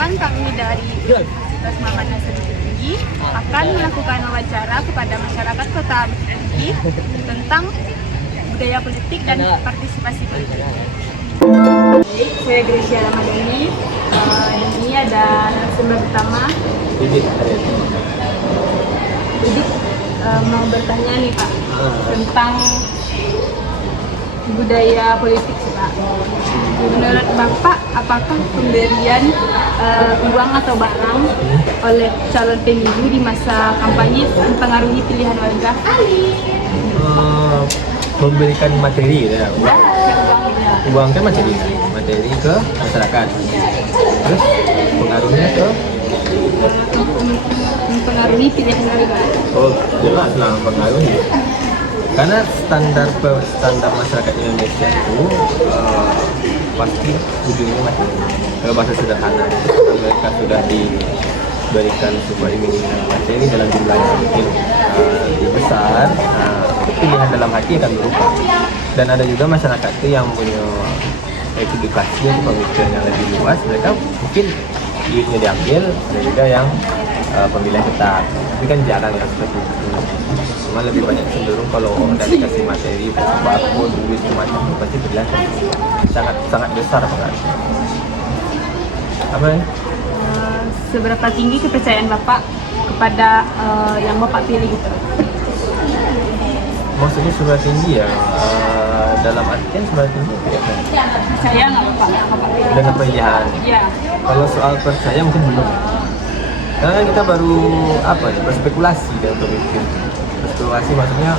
Perkenalkan, kami dari Universitas Muhammad Nasir Tinggi akan melakukan wawancara kepada masyarakat Kota Bukit Tinggi tentang budaya politik dan partisipasi politik. Saya Gracia Ramadhani. Dan ini ada narasumber pertama. Jadi mau bertanya nih Pak tentang budaya politik sih Pak. Menurut Bapak, apakah pemberian uang atau barang oleh calon pemilu di masa kampanye mempengaruhi pilihan warga? Memberikan materi ya, uang kan materi ke masyarakat. Terus pengaruhnya ke mempengaruhi pilihan warga. oh jelas lah pengaruhnya. Karena standar masyarakat Indonesia itu pasti ujungnya materi. Kalau bahasa sederhana, mereka sudah diberikan sebuah iming-iming materi dalam jumlah yang mungkin lebih besar, pilihan dalam hati akan berubah. Dan ada juga masyarakat itu yang punya edukasi atau pemikiran yang lebih luas, mereka mungkin duitnya diambil. Ada juga yang pemilihan tetap, tapi kan jarang ya seperti itu. Cuma lebih banyak cenderung kalau udah dikasih materi, sembako, duit semacam itu pasti pilihan sangat besar pengaruhnya. Apa ya? Seberapa tinggi kepercayaan Bapak kepada yang Bapak pilih gitu? Maksudnya seberapa tinggi ya? Dalam artian seberapa tinggi ya? Percaya nggak Bapak pilih? Dengan pilihan. Iya. Kalau soal percaya mungkin belum. Karena kan kita baru berspekulasi dan berpikir. Spekulasi maksudnya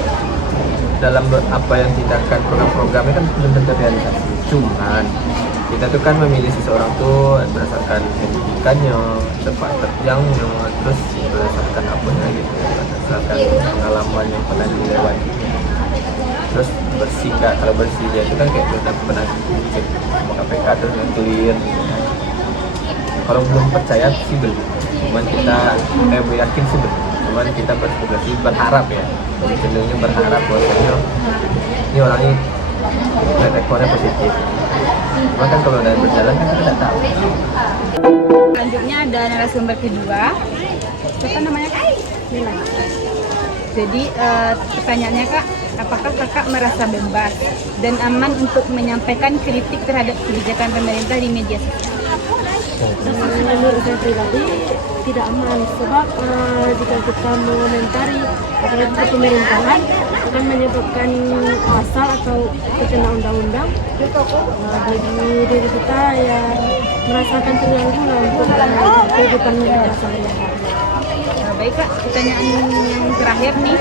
dalam apa yang tindakan program-programnya kan belum tentu realisasi. Cuman kita tuh kan memilih seseorang tuh berdasarkan pendidikannya, tempat kerjanya, terus berdasarkan apanya gitu, berdasarkan pengalaman yang pernah dilewati. Terus bersih nggak? Kalau bersih dia itu kan kayak kita pernah cek sama KPK terus yang clear. Kalau belum percaya sih belum. Cuman kita yakin sih belum. Cuman kita berspekulasi, berharap ya. Cenderungnya berharap bahwa ini orangnya rekornya positif. Cuma kan kalau udah berjalan kan kita tidak tahu. Selanjutnya ada narasumber kedua. Siapa namanya Kak? Nila. Jadi pertanyaannya Kak, apakah Kakak merasa bebas dan aman untuk menyampaikan kritik terhadap kebijakan pemerintah di media sosial? Menurut saya pribadi tidak aman, sebab jika kita mengomentari apalagi pemerintahan akan menyebabkan pasal atau terkena undang-undang bagi diri kita yang merasakan terganggu lah untuk kehidupan kita sehari-hari. Baik Kak, pertanyaan yang terakhir nih,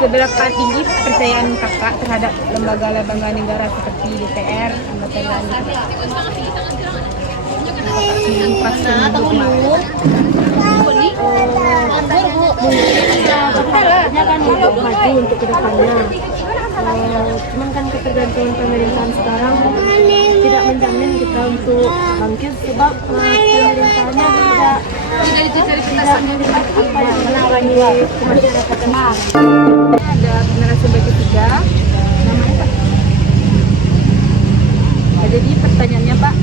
seberapa tinggi kepercayaan Kakak terhadap lembaga-lembaga negara seperti DPR, anggota dewan Berharapnya kan untuk maju untuk kedepannya. Cuman kan ketergantungan pemerintahan sekarang tidak menjamin kita untuk bangkit, sebab pemerintahnya tidak melihat apa yang menangani masyarakat. Ada narasumber ketiga, namanya Pak. Jadi pertanyaannya Pak,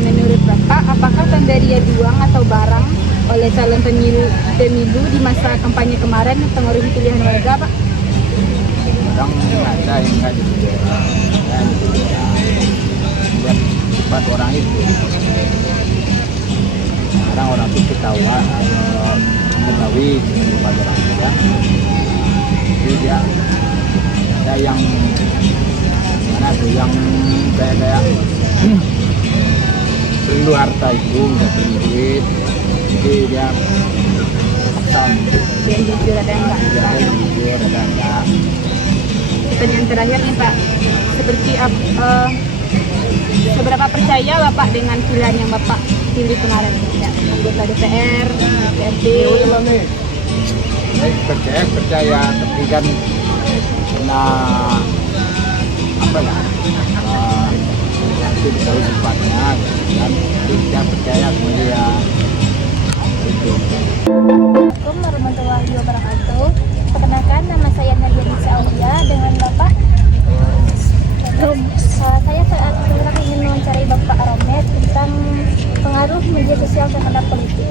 menurut Bapak, apakah pemberian uang atau barang oleh calon pemilu di masa kampanye kemarin mempengaruhi pilihan warga Pak? Kadang ada yang nggak diberikan, lihat sifat orang itu. Kadang orang itu ketahuan mengetahui sifat orang itu kan. Jadi dia ada yang mana tuh yang kayak perlu harta itu, nggak perlu duit, jadi dia maksa. Yang jujur ada yang enggak? Ada yang jujur, ada yang enggak. Pertanyaan terakhir nih Pak, seperti seberapa percaya Bapak dengan pilihan yang Bapak pilih kemarin? Ya, anggota DPR, DPRD. Percaya, tapi kan karena apa lah? Itu tahu sifatnya dan dia percaya sama dia itu. Assalamualaikum warahmatullahi wabarakatuh. Perkenalkan, nama saya Nadia Nisa Aulia dengan Bapak Saya sekarang ingin mewawancarai Bapak Romet tentang pengaruh media sosial terhadap politik.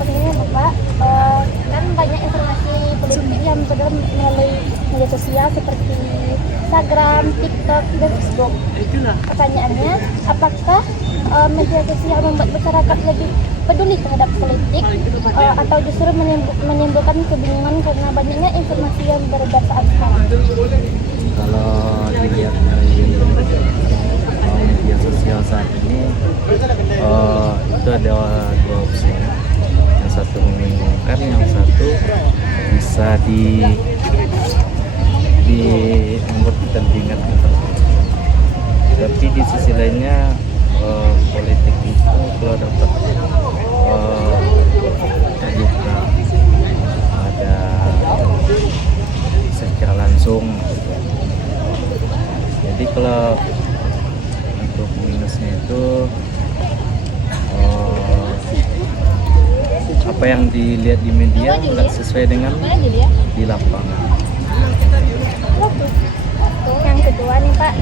Pentingnya Bapak, kan banyak informasi politik yang beredar melalui media sosial seperti Instagram, TikTok, dan Facebook. Pertanyaannya, apakah media sosial membuat masyarakat lebih peduli terhadap politik atau justru menimbulkan kebingungan karena banyaknya informasi yang beredar saat sekarang? Kalau dilihat dari media sosial saat ini, itu ada dua opsi. Yang satu membingungkan, yang satu bisa membuat kita ingat. Tapi di sisi lainnya, politik itu kalau dapat ada secara langsung. Jadi kalau untuk minusnya itu apa yang dilihat di media nggak sesuai dengan di lapangan. Yang kedua nih Pak,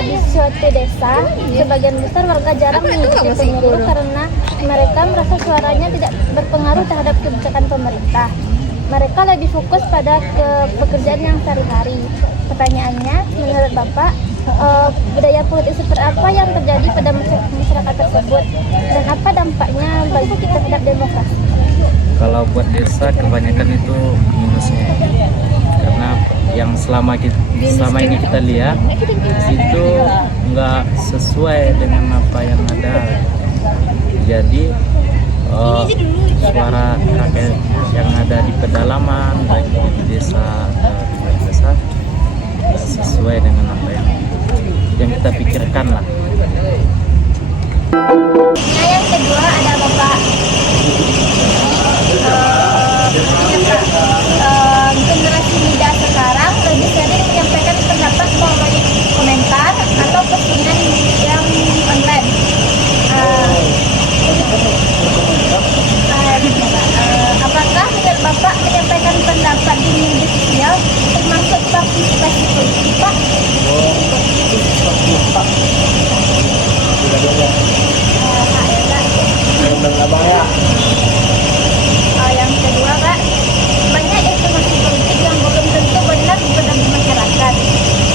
di suatu desa, sebagian besar warga jarang mengikuti pemilu karena mereka merasa suaranya tidak berpengaruh terhadap kebijakan pemerintah. Mereka lebih fokus pada pekerjaan yang sehari-hari. Pertanyaannya, menurut Bapak, budaya politik seperti apa yang terjadi pada masyarakat tersebut dan apa dampaknya bagi kita terhadap demokrasi? Kalau buat desa kebanyakan itu minusnya, karena yang selama ini kita lihat itu nggak sesuai dengan apa yang ada. Jadi suara rakyat yang ada di pedalaman baik di desa atau di luar desa sesuai dengan apa yang kita pikirkan lah. Nah, yang kedua ada Bapak. Generasi muda sekarang lebih sering menyampaikan pendapat melalui komentar atau postingan yang online. Apakah menurut Bapak menyampaikan pendapat di media sosial termasuk partisipasi politik, Pak? Yang kedua, Kak, banyak informasi politik yang belum tentu benar di masyarakat.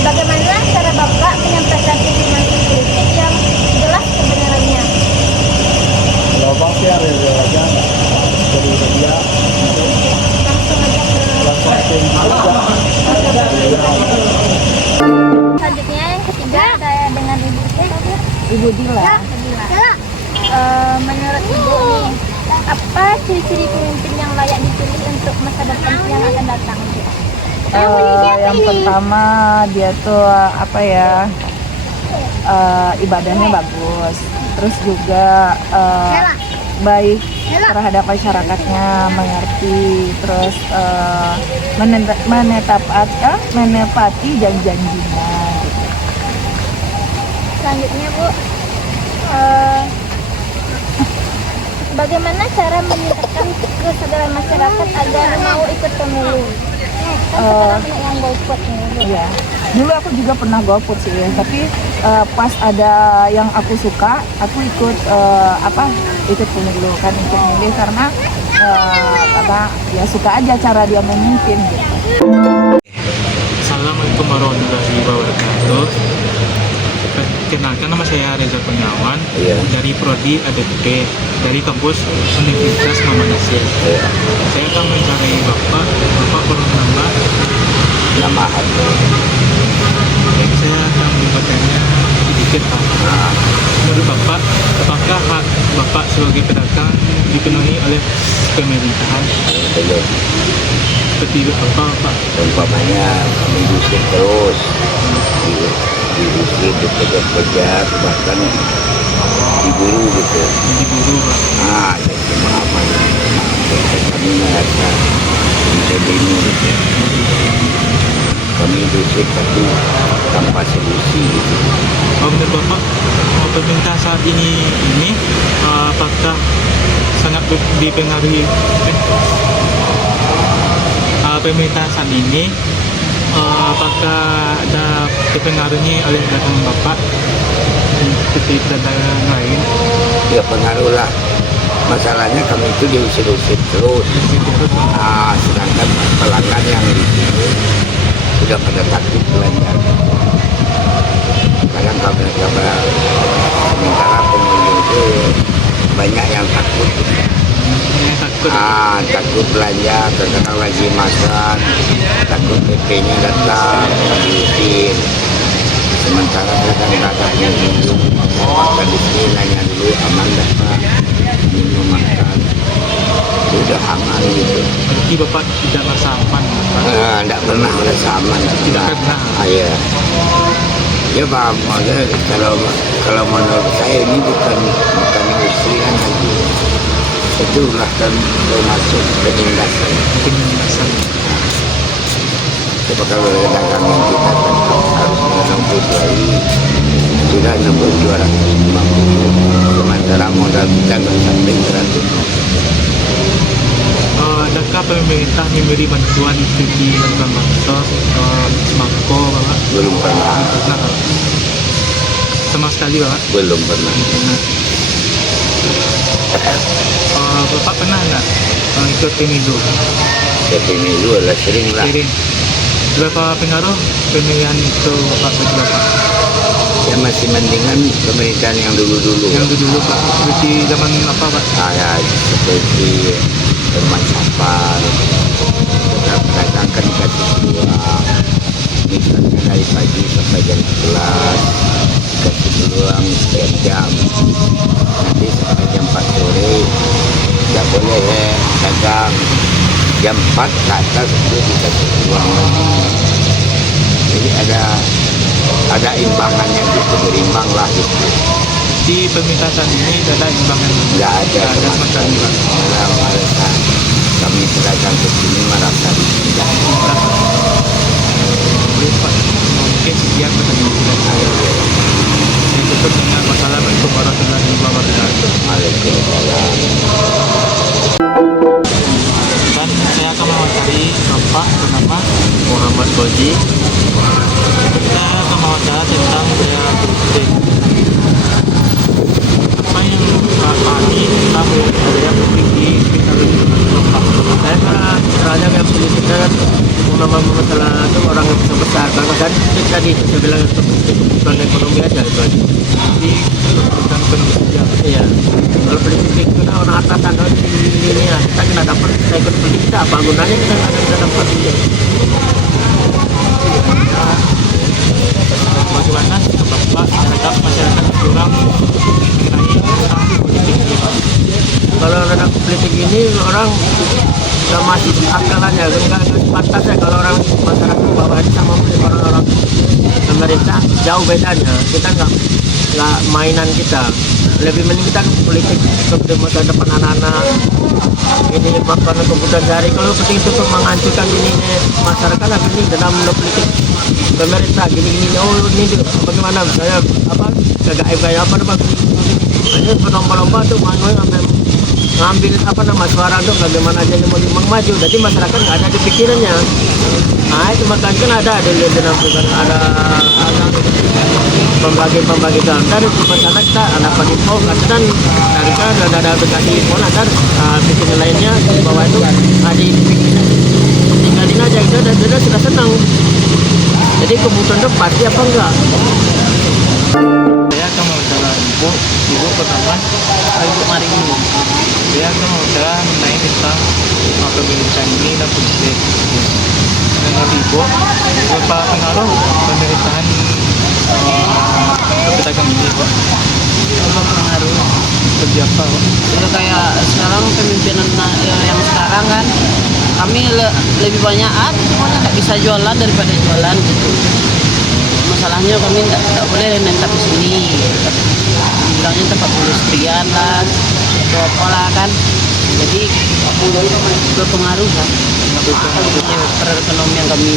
Bagaimana cara Bapak menyampaikan informasi politik yang jelas kebenarannya? Kalau bang sih ada aja dari media Langsung aja selanjutnya yang ketiga saya dengan Ibu Dila. Menurut Ibu nih, apa ciri-ciri pemimpin yang layak dipilih untuk masa depan yang akan datang? Yang pertama dia tuh ibadahnya bagus, terus juga baik terhadap masyarakatnya, mengerti, terus menepati janji-janjinya gitu. Selanjutnya Bu, bagaimana cara meningkatkan kesadaran masyarakat agar mau ikut pemilu? Kan sekarang banyak yang golput nih. Iya. Dulu aku juga pernah golput sih, tapi pas ada yang aku suka, aku ikut ikut pemilu kan, ikut milih karena ya suka aja cara dia memimpin gitu. Assalamualaikum warahmatullahi wabarakatuh. Kenalkan, nama saya Reza Kurniawan dari Prodi ADP dari kampus Universitas Muhammad Nasir. Saya akan mencari Bapak bernama Jadi saya akan bertanya sedikit Pak. Menurut Bapak, apakah hak Bapak sebagai pedagang dipenuhi oleh pemerintahan? Belum. Seperti apa Pak? Umpamanya diusir terus, diusir, dikejar-kejar, bahkan diburu gitu. Diburu Pak. Jadi maafnya kami merasa bisa bingung gitu. Kami diusir tapi tanpa solusi gitu. Menurut Bapak, pemerintah saat ini apakah sangat dipengaruhi pemerintah saat ini apakah ada dipengaruhi oleh belakang Bapak seperti dan lain? Ya pengaruh lah. Masalahnya kami itu diusir-usir terus. Sedangkan pelanggan yang di sini sudah pada takut belanja. Kadang kami sementara pengunjung itu banyak yang takut. Takut belanja, kadang lagi makan, takut PP-nya datang, diusir. Sementara kadang-kadang pengunjung makan di sini nanya dulu aman dah Pak, minum makan, sudah aman gitu. Berarti Bapak tidak merasa aman? Tidak pernah merasa aman. Tidak pernah? Iya. Ya Pak, kalau menurut saya ini bukan usiran lagi. Itulah kan termasuk penindasan. Coba kalau dagang yang kita kan harus menempuh lagi sudah 6.250. Sementara modal kita nggak sampai 100. Adakah pemerintah memberi bantuan seperti bantuan bansos atau sembako, Bapak? Belum pernah. Sama sekali, Bapak? Belum pernah. Bapak pernah nggak ikut pemilu? Pemilu adalah sering lah. Berapa pengaruh pemilihan itu Bapak bagi Bapak? Ya masih mendingan pemerintahan yang dulu-dulu. Yang dulu Pak, seperti zaman apa Pak? Seperti teman sapar, kadang-kadang kan dikasih uang, misalnya dari pagi sampai jam 11, dikasih uang setiap jam. Nanti sampai jam 4 sore, tidak boleh dagang. Jam 4 ke atas itu dikasih uang. Jadi ada imbangannya gitu, berimbang lah gitu. Di pemerintahan ini ada imbangan? Nggak ada sama sekali. Kami pedagang ke sini merasa tidak. Mungkin sekian pertanyaan saya. Saya tutup dengan wassalamualaikum warahmatullahi wabarakatuh. Waalaikumsalam. Dan saya akan mewawancari Bapak bernama Muhammad Boji. Kita akan mewawancara tentang budaya politik. Apa yang kami tahu budaya politik di sekitar Bapak? Saya caranya kayak politik kan masalah itu orang yang bisa besar. Karena kan tadi saya bilang itu bukan ekonomi aja itu aja. Jadi bukan ekonomi saja. Iya. Kalau politik itu kan orang atas ada ini ya. Kita kena dapat kita ikut politik kita apa gunanya kita nggak bisa dapat ini. Bagaimana Bapak terhadap masyarakat kurang mengenai tentang politik ini? Kalau ada politik ini orang nggak masih akalannya, nggak pantas ya kalau orang masyarakat bawah ini sama orang-orang pemerintah jauh bedanya. Kita nggak mainan kita. Lebih mending kita ke politik untuk masa depan anak-anak ini makanan kebutuhan sehari. Kalau seperti itu menghancurkan ini masyarakat lah ini dalam politik pemerintah gini-gini. Oh ini bagaimana misalnya apa KGM apa hanya berlomba-lomba tuh ngambil apa nama suara tuh bagaimana aja yang mau maju. Jadi masyarakat nggak ada di pikirannya. Nah itu makanya kan ada ada pembagi dalam dari masyarakat kita anak info kan dari kan ada aplikasi info nanti bikin lainnya di bawah itu ada pikiran tinggalin aja itu dan sudah senang. Jadi kebutuhan itu pasti apa enggak? Saya akan mewawancara ibu pertama Ibu Marini. Saya akan mewawancara mengenai tentang pemerintahan ini dan politik. Dengan ibu, berapa pengaruh pemerintahan pedagang ini, Pak? Apa pengaruh? Seperti apa, Pak? Ya kayak sekarang pemimpinan yang sekarang kan kami lebih banyak pokoknya nggak bisa jualan daripada jualan gitu. Masalahnya kami nggak boleh nentap di sini. Bilangnya tempat perindustrian lah, atau apalah kan. Jadi berpengaruh lah perekonomian kami.